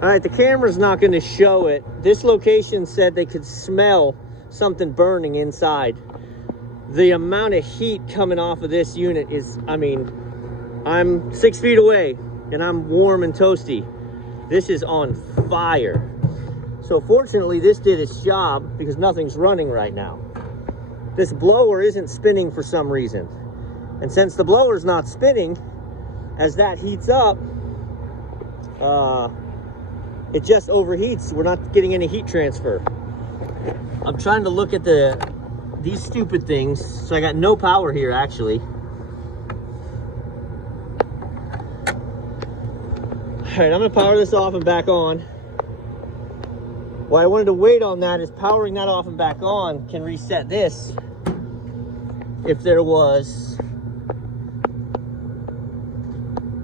All right, the camera's not going to show it. This location said they could smell something burning inside. The amount of heat coming off of this unit is, I mean, I'm 6 feet away and I'm warm and toasty. This is on fire. So fortunately, this did its job because nothing's running right now. This blower isn't spinning for some reason. And since the blower's not spinning, as that heats up, it just overheats. We're not getting any heat transfer. I'm trying to look at these stupid things. So I got no power here, actually. All right, I'm gonna power this off and back on. Why I wanted to wait on that is powering that off and back on can reset this if there was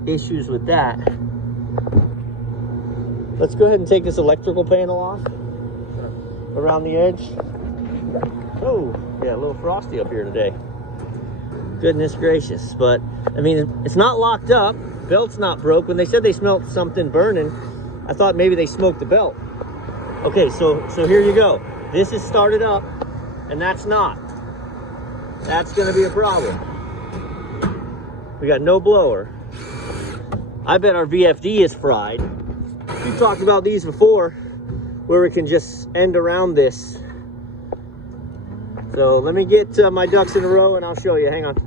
issues with that. Let's go ahead and take this electrical panel off around the edge. Oh, yeah, a little frosty up here today. Goodness gracious. But, I mean, it's not locked up. Belt's not broke. When they said they smelled something burning, I thought maybe they smoked the belt. Okay, so here you go. This is started up, and that's not. That's gonna be a problem. We got no blower. I bet our VFD is fried. We've talked about these before, where we can just end around this. So let me get my ducks in a row and I'll show you, hang on.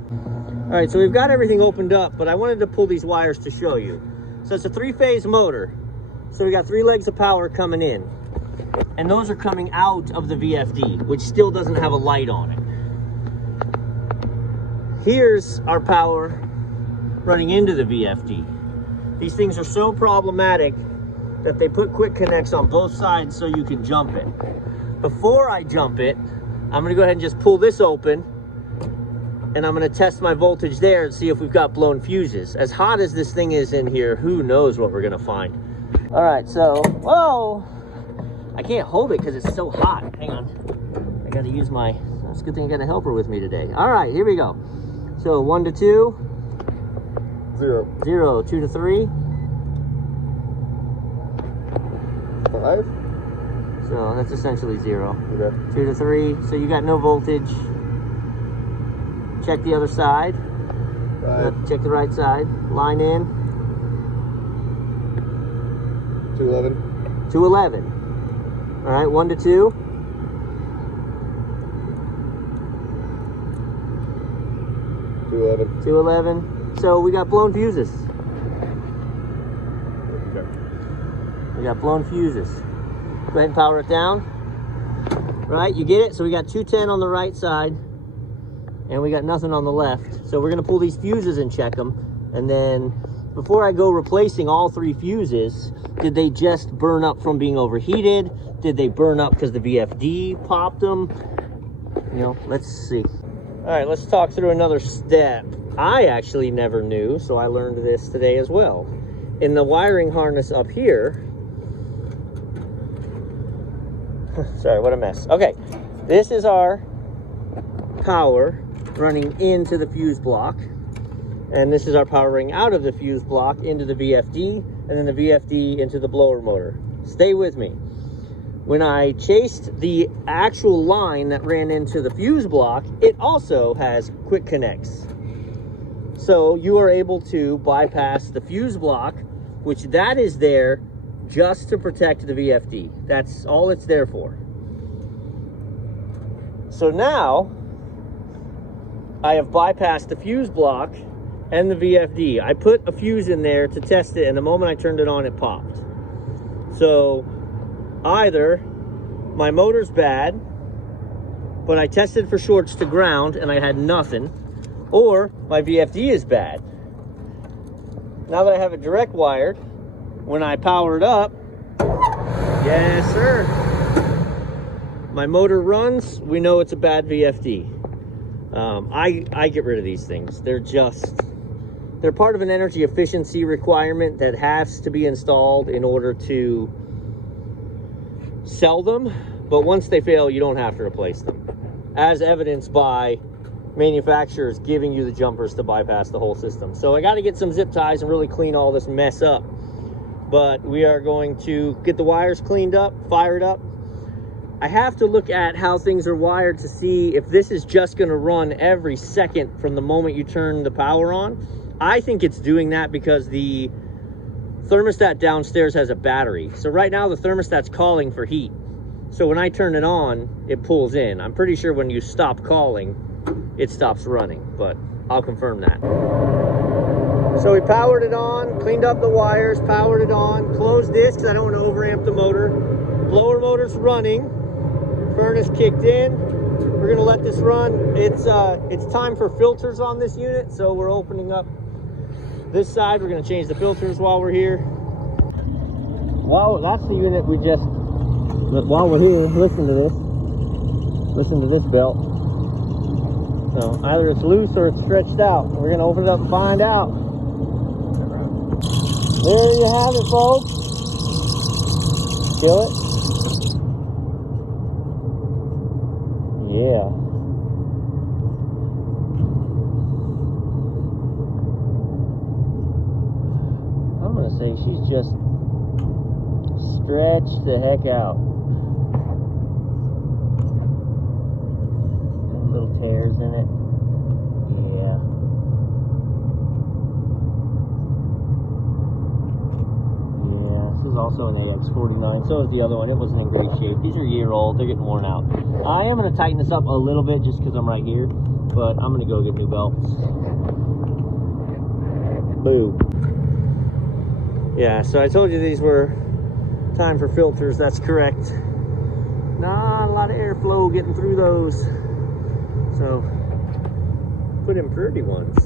All right, so we've got everything opened up, but I wanted to pull these wires to show you. So it's a 3-phase motor. So we got 3 legs of power coming in. And those are coming out of the VFD, which still doesn't have a light on it. Here's our power running into the VFD. These things are so problematic that they put quick connects on both sides so you can jump it. Before I jump it, I'm gonna go ahead and just pull this open and I'm gonna test my voltage there and see if we've got blown fuses. As hot as this thing is in here, who knows what we're gonna find. All right, so, whoa. I can't hold it because it's so hot. Hang on. I gotta use my, it's a good thing I got a helper with me today. All right, here we go. So 1 to 2. 0. 0, 2 to 3. 5. So that's essentially 0. Okay. 2 to 3. So you got no voltage. Check the other side. 5. Check the right side. Line in. 211. 211. All right, 1 to 2. 211. 211. So we got blown fuses. Okay. We got blown fuses. Go ahead and power it down. Right, you get it? So we got 210 on the right side and we got nothing on the left. So we're gonna pull these fuses and check them. And then before I go replacing all 3 fuses, did they just burn up from being overheated? Did they burn up because the VFD popped them? You know, let's see. All right, let's talk through another step. I actually never knew, so I learned this today as well. In the wiring harness up here, sorry, what a mess. Okay, this is our power running into the fuse block. And this is our powering out of the fuse block into the VFD, and then the VFD into the blower motor. Stay with me. When I chased the actual line that ran into the fuse block, it also has quick connects. So you are able to bypass the fuse block, which that is there just to protect the VFD. That's all it's there for. So now I have bypassed the fuse block and the VFD. I put a fuse in there to test it, and the moment I turned it on, it popped. So either my motor's bad, but I tested for shorts to ground and I had nothing, or my VFD is bad. Now that I have it direct wired, when I power it up, yes sir, my motor runs, we know it's a bad VFD. I get rid of these things. They're part of an energy efficiency requirement that has to be installed in order to sell them, but once they fail, you don't have to replace them, as evidenced by manufacturers giving you the jumpers to bypass the whole system. So I got to get some zip ties and really clean all this mess up. but we are going to get the wires cleaned up, fired up. I have to look at how things are wired to see if this is just going to run every second from the moment you turn the power on. I think it's doing that because the thermostat downstairs has a battery. So right now the thermostat's calling for heat. So when I turn it on, it pulls in. I'm pretty sure when you stop calling, it stops running, but I'll confirm that. So we powered it on, cleaned up the wires, powered it on, closed this because I don't want to overamp the motor. Blower motor's running, furnace kicked in. We're gonna let this run. It's time for filters on this unit, so we're opening up this side. We're gonna change the filters while we're here. Well, that's the unit we just, while we're here, listen to this. Listen to this belt. So either it's loose or it's stretched out. We're gonna open it up and find out. There you have it, folks. Feel it? Yeah. I'm gonna say she's just stretched the heck out. Little tears in it. Yeah. This is also an AX49, so is the other one. It wasn't in great shape. These are a year old, they're getting worn out. I am going to tighten this up a little bit just because I'm right here, but I'm going to go get new belts. Boo. Yeah, so I told you these were time for filters, that's correct. Not a lot of airflow getting through those. So, put in pretty ones.